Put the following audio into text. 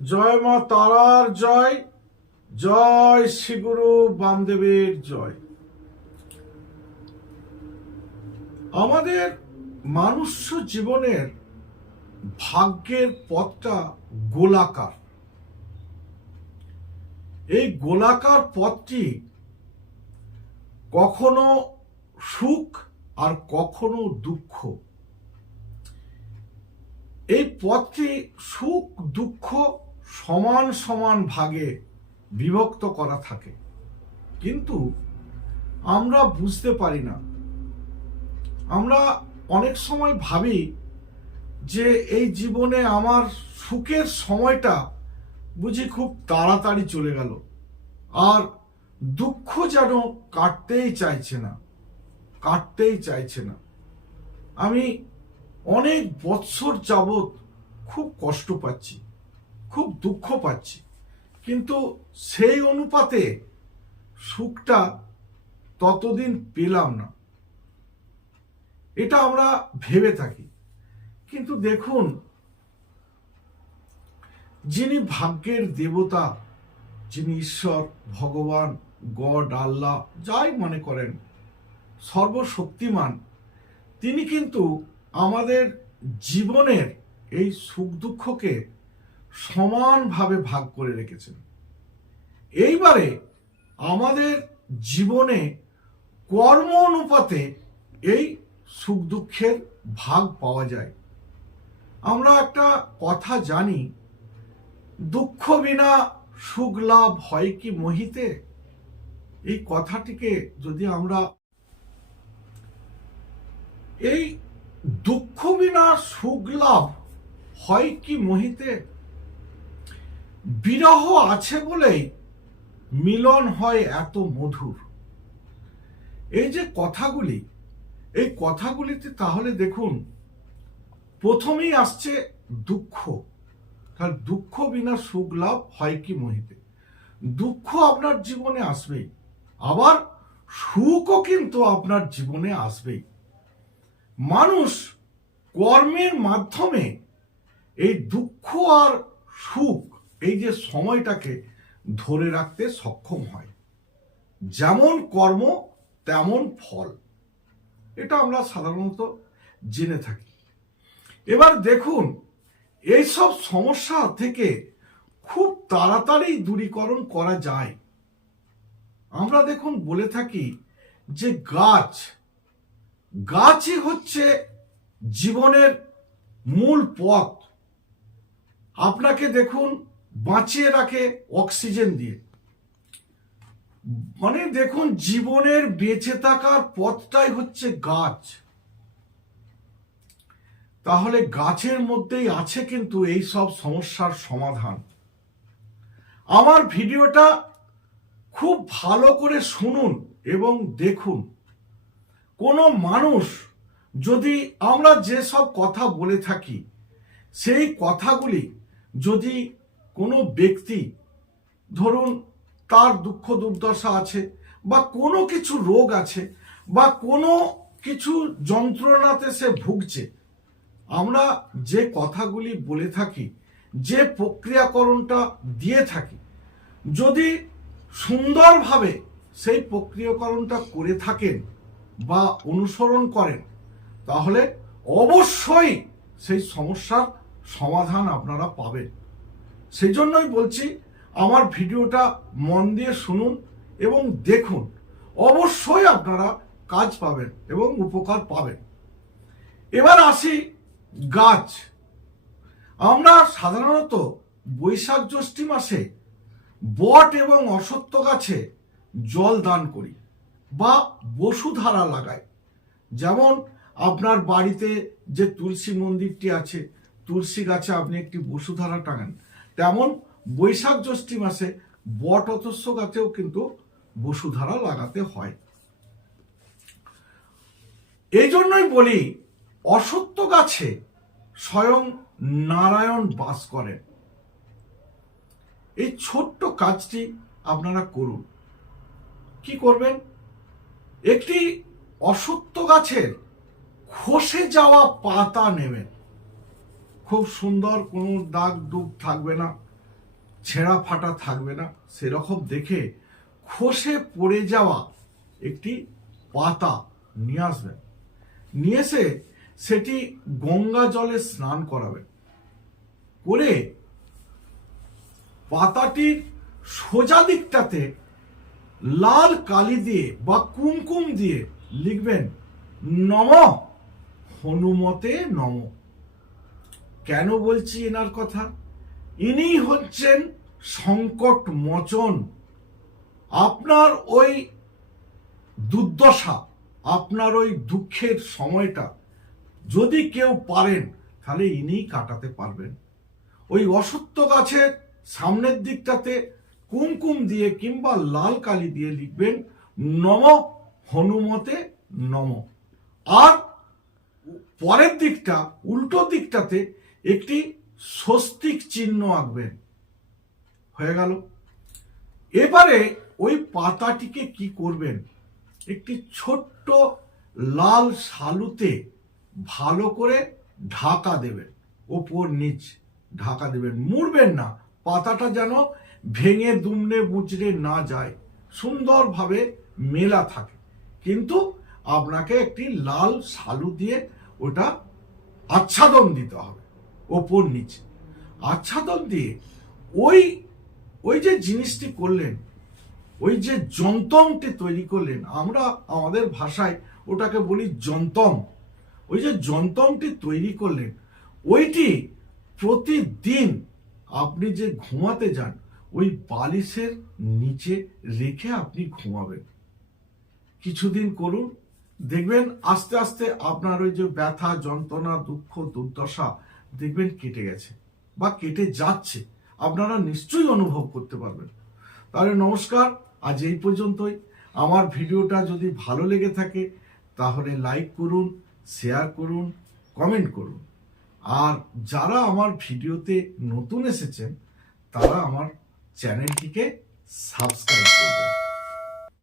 জয় মা তারার জয়, জয় শ্রীগুরু বামদেবের জয়। আমাদের মানুষ জীবনের ভাগ্যের পথটা গোলাকার। এই গোলাকার পথটি কখনো সুখ আর কখনো দুঃখ। এই পথটি সুখ দুঃখ সমান সমান ভাগে বিভক্ত করা থাকে, কিন্তু আমরা বুঝতে পারি না। আমরা অনেক সময় ভাবি যে এই জীবনে আমার সুখের সময়টা বুঝি খুব তাড়াতাড়ি চলে গেল, আর দুঃখ যেন কাটতেই চাইছে না। আমি অনেক বৎসর যাবৎ খুব কষ্ট পাচ্ছি, খুব দুঃখ পাচ্ছি, কিন্তু সেই অনুপাতে সুখটা ততদিন পেলাম না, এটা আমরা ভেবে থাকি। কিন্তু দেখুন, যিনি ভাগ্যের দেবতা, যিনি ঈশ্বর, ভগবান, গড, আল্লাহ, যাই মনে করেন, সর্বশক্তিমান, তিনি কিন্তু আমাদের জীবনের এই সুখ দুঃখকে সমানভাবে ভাগ করে রেখেছেন। এইবারে আমাদের জীবনে কর্ম অনুপাতে এই সুখ দুঃখের ভাগ পাওয়া যায়। আমরা একটা কথা জানি, দুঃখ বিনা সুখ লাভ হয় কি মোহিতে। এই কথাটিকে যদি আমরা, এই দুঃখ বিনা সুখ লাভ হয় কি মোহিতে, বিরহ আছে বলেই মিলন হয় এত মধুর। এই যে কথাগুলি, এই কথাগুলিতে তাহলে দেখুন, প্রথমেই আসছে দুঃখ। তাহলে দুঃখ বিনা সুখ লাভ হয় কি মোহিতে। দুঃখ আপনার জীবনে আসবেই, আবার সুখও কিন্তু আপনার জীবনে আসবেই। মানুষ কর্মের মাধ্যমে এই দুঃখ আর সুখ, এই যে সময়টাকে ধরে রাখতে সক্ষম হয়। যেমন কর্ম তেমন ফল, এটা আমরা সাধারণত জেনে থাকি। এবার দেখুন, এইসব সমস্যা থেকে খুব তাড়াতাড়ি দূরীকরণ করা যায়। আমরা দেখুন বলে থাকি যে গাছই হচ্ছে জীবনের মূল পথ। আপনাকে দেখুন বাঁচিয়ে রাখে অক্সিজেন দিয়ে। মানে দেখুন, জীবনের বেঁচে থাকার পথটাই হচ্ছে গাছ। তাহলে গাছের মধ্যেই আছে কিন্তু এই সব সমস্যার সমাধান। আমার ভিডিওটা খুব ভালো করে শুনুন এবং দেখুন। কোনো মানুষ যদি, আমরা যেসব কথা বলে থাকি সেই কথাগুলি যদি কোনো ব্যক্তি, ধরুন তার দুঃখ দুর্দশা আছে, বা কোনো কিছু রোগ আছে, বা কোনো কিছু যন্ত্রণাতে সে ভুগছে, আমরা যে কথাগুলি বলে থাকি, যে প্রক্রিয়াকরণটা দিয়ে থাকি, যদি সুন্দরভাবে সেই প্রক্রিয়াকরণটা করে থাকেন বা অনুসরণ করেন, তাহলে অবশ্যই সেই সমস্যার সমাধান আপনারা পাবেন। সেই জন্যই বলছি, আমার ভিডিওটা মন দিয়ে শুনুন এবং দেখুন, অবশ্যই আপনারা কাজ পাবেন এবং উপকার পাবেন। এবার আসি গাছ। আমরা সাধারণত বৈশাখ জ্যৈষ্ঠ মাসে বট এবং অশ্বত্থ গাছে জল দান করি বা বসুধারা লাগাই। যেমন আপনার বাড়িতে যে তুলসী মন্দিরটি আছে, তুলসী গাছে আপনি একটি বসুধারা টাঙান, তেমন বৈশাখ জ্যৈষ্ঠ মাসে বট অশ্বত্থ গাছেও কিন্তু বসুধারা লাগাতে হয়। এই জন্যই বলি, অশ্বত্থ গাছে স্বয়ং নারায়ণ বাস করেন। এই ছোট্ট কাজটি আপনারা করুন। কি করবেন? একটি অশ্বত্থ গাছের খসে যাওয়া পাতা নেবেন, খুব সুন্দর, কোনো দাগ দুগ থাকবে না, ছেঁড়া ফাটা থাকবে না, সেরকম দেখে খসে পড়ে যাওয়া একটি পাতা নিয়ে আসবেন। নিয়ে এসে সেটি গঙ্গা জলে স্নান করাবেন। করে পাতাটির সোজা দিকটাতে লাল কালি দিয়ে বা কুমকুম দিয়ে লিখবেন নমঃ হনুমতে নমঃ। কেন বলছি এনার কথা? ইনি হচ্ছেন সংকট মোচন। আপনার ওই দুর্দশা, আপনার ওই দুঃখের সময়টা যদি কেউ পারেন তাহলে ইনিই কাটাতে পারবেন। ওই অশ্বত্থ গাছের সামনের দিকটাতে কুমকুম দিয়ে কিংবা লাল কালি দিয়ে লিখবেন নমঃ হনুমতে নমঃ। আর পরের দিকটা, উল্টো দিকটাতে একটি স্বস্তিক চিহ্ন আঁকবেন। হয়ে গেল। এবারে ওই পাতাটিকে কি করবেন, একটি ছোট্ট লাল শালুতে ভালো করে ঢাকা দেবেন, ওপর নিচ ঢাকা দেবেন, মুড়বেন না, পাতাটা যেন ভেঙে দুমড়ে মুচড়ে না যায়, সুন্দরভাবে মেলা থাকে। কিন্তু আপনাকে একটি লাল শালু দিয়ে ওটা আচ্ছাদন দিতে হবে ওপর নিচে। আচ্ছাদন দিয়ে ওই যে জিনিসটি করলেন, ওই যে যন্তমটি তৈরি করলেন, আমরা আমাদের ভাষায় ওটাকে বলি যন্তম। ওই যে যন্তমটি তৈরি করলেন, ওইটি প্রতিদিন আপনি যে ঘুমাতে যান ওই বালিশের নিচে রেখে আপনি ঘুমাবেন। কিছুদিন করুন, দেখবেন আস্তে আস্তে আপনার ওই যে ব্যথা যন্ত্রণা দুঃখ দুর্দশা দেখবেন কেটে গেছে বা কেটে যাচ্ছে, আপনারা নিশ্চয়ই অনুভব করতে পারবেন। তাহলে নমস্কার, আজ এই পর্যন্তই। আমার ভিডিওটা যদি ভালো লেগে থাকে তাহলে লাইক করুন, শেয়ার করুন, কমেন্ট করুন। আর যারা আমার ভিডিওতে নতুন এসেছেন তারা আমার চ্যানেলটিকে সাবস্ক্রাইব করবেন।